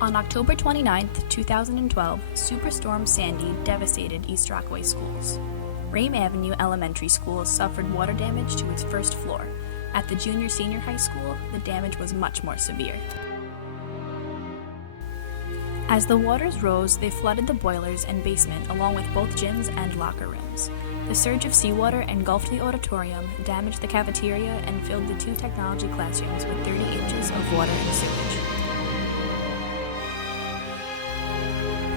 On October 29, 2012, Superstorm Sandy devastated East Rockaway schools. Rame Avenue Elementary School suffered water damage to its first floor. At the junior-senior high school, the damage was much more severe. As the waters rose, they flooded the boilers and basement along with both gyms and locker rooms. The surge of seawater engulfed the auditorium, damaged the cafeteria, and filled the 2 technology classrooms with 30 inches of water and sewage.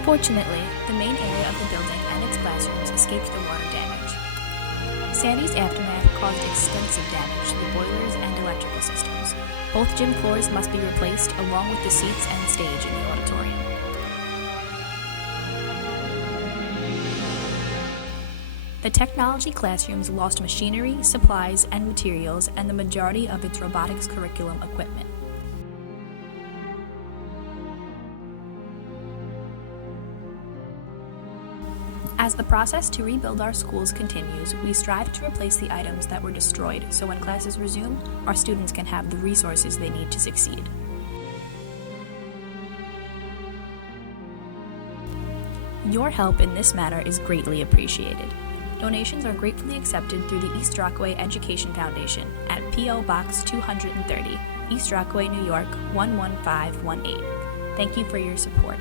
Fortunately, the main area of the building and its classrooms escaped the water damage. Sandy's aftermath caused extensive damage to the boilers and electrical systems. Both gym floors must be replaced along with the seats and stage in the auditorium. The technology classrooms lost machinery, supplies, and materials, and the majority of its robotics curriculum equipment. As the process to rebuild our schools continues, we strive to replace the items that were destroyed so when classes resume, our students can have the resources they need to succeed. Your help in this matter is greatly appreciated. Donations are gratefully accepted through the East Rockaway Education Foundation at P.O. Box 230, East Rockaway, New York 11518. Thank you for your support.